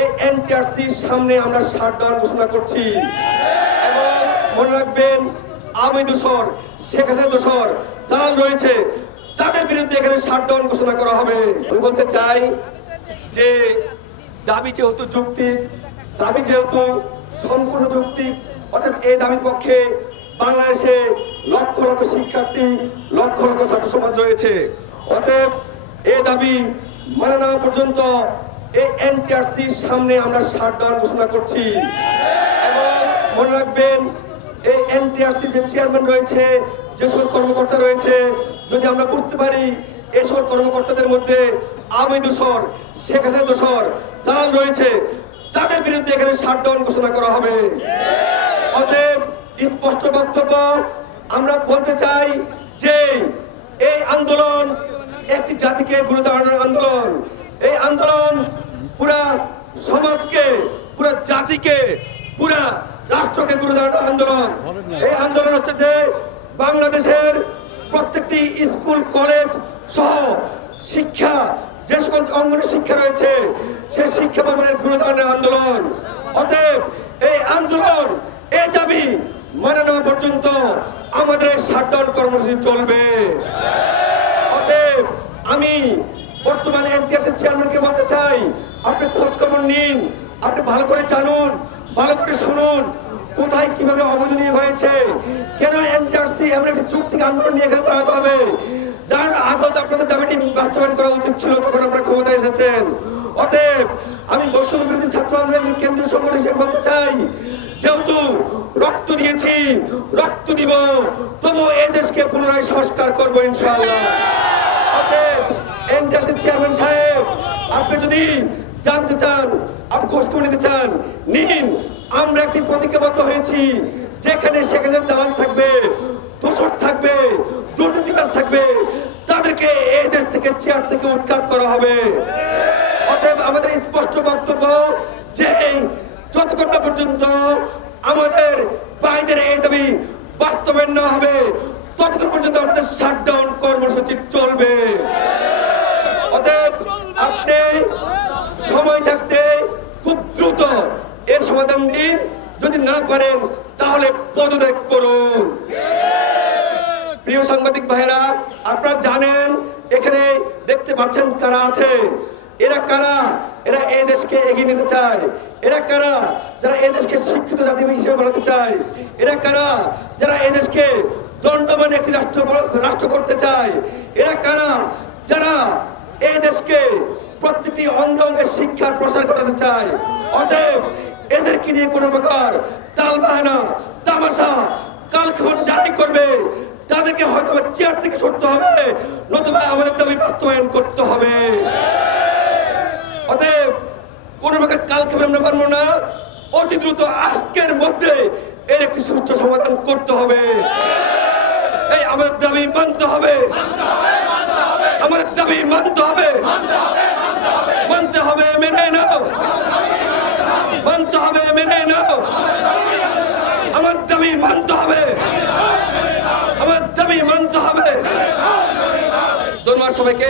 এই এনটিআরসির সামনে আমরা শাটডাউন ঘোষণা করছি এবং মনে রাখবেন আমি দোষর, শেখ হাসিনা দোষর, দালাল রয়েছে, তাদের বিরুদ্ধে এখানে শাটডাউন ঘোষণা করা হবে। আমি বলতে চাই যে দাবি যেহেতু যৌক্তিক, দাবি যেহেতু সম্পূর্ণ যৌক্তিক, অর্থাৎ এই দাবির পক্ষে বাংলাদেশে লক্ষ লক্ষ শিক্ষার্থী, লক্ষ লক্ষ ছাত্র সমাজ রয়েছে। অতএব এই দাবি মানে নেওয়া পর্যন্ত এই এনটিআরসির সামনে আমরা শাটডাউন ঘোষণা করছি এবং মনে রাখবেন এই এনটিআরসির যে চেয়ারম্যান রয়েছে, যে সকল কর্মকর্তা রয়েছে, যদি আমরা বুঝতে পারি এই সকল কর্মকর্তাদের মধ্যে আমি দোষর, শেখ হাসিনা দোষর, দালাল রয়েছে, তাদের বিরুদ্ধে এখানে শাটডাউন ঘোষণা করা হবে। অতএব স্পষ্ট বক্তব্য আমরা বলতে চাই যে এই আন্দোলন একটি জাতিকে ঘুরে দাঁড়ানোর আন্দোলন। এই আন্দোলন পুরা সমাজকে, পুরা জাতিকে, পুরা রাষ্ট্রকে ঘুরে দাঁড়ানোর আন্দোলন। এই আন্দোলন হচ্ছে যে বাংলাদেশের প্রত্যেকটি স্কুল, কলেজ সহ শিক্ষা, যে সকল অঙ্গনের শিক্ষা রয়েছে সেই শিক্ষা ভবনের ঘুরে দাঁড়ানোর আন্দোলন। অতএব এই আন্দোলন, এই দাবি মানে নেওয়া পর্যন্ত আমাদের শাটডাউন কর্মসূচি চলবে। অতএব আমি বর্তমানে এনটিআরসির চেয়ারম্যানকে বলতে চাই, আপনি খোঁজ খবর নিন, আপনি ভালো করে জানুন, ভালো করে শুনুন কোথায় কিভাবে অবৈধ নিয়োগ হয়েছে, কেন এনটিআরসি এমন একটি যৌক্তিক আন্দোলন নিয়ে এখানে দাঁড়াতে হবে। তার আগত আপনাদের দাবিটি বাস্তবায়ন করা উচিত ছিল তখন আপনারা ক্ষমতায় এসেছেন। অতএব আমি বৈষম্য বিরোধী ছাত্র আন্দোলনের কেন্দ্রীয় সংগঠন হিসেবে বলতে চাই, যেহেতু রক্ত দিয়েছি, রক্ত দিব, তবু এই দেশকে পুনরায় সংস্কার করবো ইনশাআল্লাহ। অতএব এনটিআরসির চেয়ারম্যান সাহেব, আপনি যদি জানতে চান, আপনি খোঁজ করে নিতে চান, নিন। আমরা একটি প্রতিজ্ঞাবদ্ধ হয়েছি, যেখানে সেখানে দালাল থাকবে, দোষর থাকবে, দুর্নীতিবাজ থাকবে, তাদেরকে এই দেশ থেকে, চেয়ার থেকে উৎখাত করা হবে। অতএব আমাদের স্পষ্ট বক্তব্য যে যতক্ষণ না পর্যন্ত আমাদের ভাইদের এই দাবি বাস্তবায়ন না হবে, ততক্ষণ পর্যন্ত আমাদের শাটডাউন কর্মসূচি চলবে। অতএব আপনি সময় থাকতে খুব দ্রুত এর সমাধান দিন, যদি না পারেন তাহলে পদত্যাগ করুন। প্রিয় সাংবাদিক ভাইয়েরা, আপনারা জানেন এখানে দেখতে পাচ্ছেন কারা আছে। এরা কারা? এরা এই দেশকে এগিয়ে নিতে চায়। এরা কারা? যারা এই দেশকে শিক্ষিত জাতি হিসেবে বানাতে চায়। এরা কারা? যারা এই দেশকে দণ্ডমান একটি রাষ্ট্র করতে চায়। এরা কারা? যারা এই দেশকে প্রত্যেকটি অঙ্গে অঙ্গে শিক্ষার প্রসার করতে চায়। অতএব এদেরকে নিয়ে কোনো প্রকার তাল বাহানা, তামাশা, কালক্ষণ যারাই করবে তাদেরকে হয়তো চেয়ার থেকে সরতে হবে, নতুবা আমাদের দাবি বাস্তবায়ন করতে হবে। অতএব কোনো প্রকার কালক্ষেপণ আমরা পারবো না, অতি দ্রুত আজকের মধ্যে এর একটি সুষ্ঠু সমাধান করতে হবে। এই আমাদের দাবি মানতে হবে, আমাদের দাবি মানতে হবে, মানতে হবে, মেনে নাও, মানতে হবে, মেনে নাও, আমার দাবি মানতে হবে, আমার দাবি মানতে হবে। ধন্যবাদ সবাইকে।